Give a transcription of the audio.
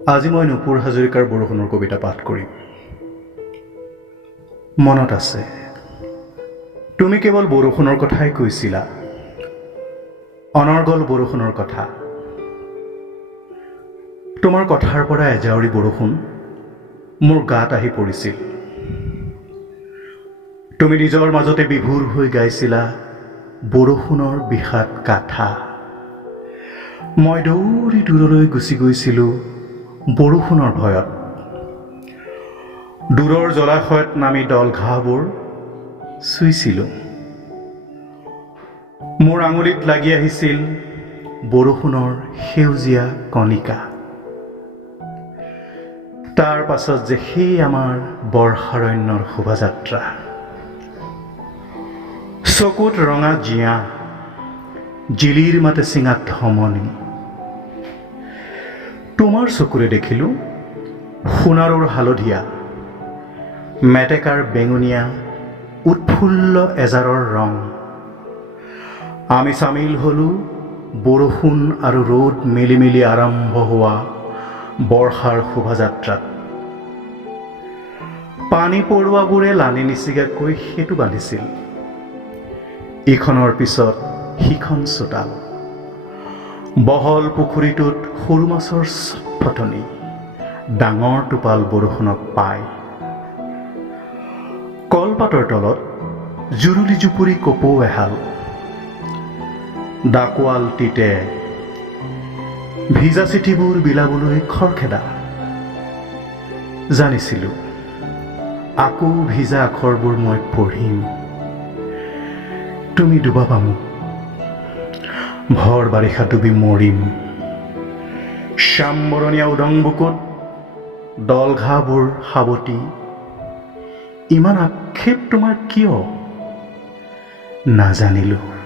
আজি মই নুপুৰ হাজৰিকাৰ বৰষুণৰ কবিতা পাঠ কৰিম। মনত আছে, তুমি কেৱল বৰষুণৰ কথাই কৈছিলা, অনৰ্গল বৰষুণৰ কথা। তোমাৰ কথাৰ পৰা এজাউৰি বৰষুণ মোৰ গাত আহি পৰিছিল। তুমি নিজৰ মাজতে বিভোৰ হৈ গাইছিলা বৰষুণৰ বিষাদ গাথা। মই দৌৰি দূৰলৈ গুচি গৈছিলোঁ বৰষুণৰ ভয়ত। দূৰৰ জলাশয়ত নামি দল ঘাঁহবোৰ চুইছিলোঁ। মোৰ আঙুলিত লাগি আহিছিল বৰষুণৰ সেউজীয়া কণিকা। তাৰ পাছত যে সেই আমাৰ বৰ্ষাৰণ্যৰ শোভাযাত্ৰা। চকুত ৰঙা জিঞা, জিলিৰ মাতে চিঙা ধমনী। তোমাৰ চকুৰে দেখিলোঁ সোণাৰুৰ হালধীয়া, মেটেকাৰ বেঙুনীয়া, উৎফুল্ল এজাৰৰ ৰং। আমি চামিল হ'লোঁ বৰষুণ আৰু ৰ'দ মেলি মেলি আৰম্ভ হোৱা বৰ্ষাৰ শোভাযাত্ৰাত। পানী পৰুৱাবোৰে লানি নিচিগাকৈ সেতু বান্ধিছিল। ইখনৰ পিছত সিখন চোতাল। বহল পুখুৰীটোত সৰু মাছৰ ফটনি, ডাঙৰ টোপাল বৰষুণক পায়। কলপাতৰ তলত জুৰুলি জুপুৰি কপৌ এহাল, ডাকোৱাল তিতে ভিজা চিঠিবোৰ বিলাবলৈ খৰখেদা। জানিছিলোঁ আকৌ ভিজা আখৰবোৰ মই পঢ়িম। তুমি ডুবাবা মোক, ভৰ বাৰিষা ডুবি মৰিম। শ্যামবৰণীয়া উদং বুকুত দল ঘাঁহবোৰ সাৱটি। ইমান আক্ষেপ তোমাৰ কিয় নাজানিলোঁ।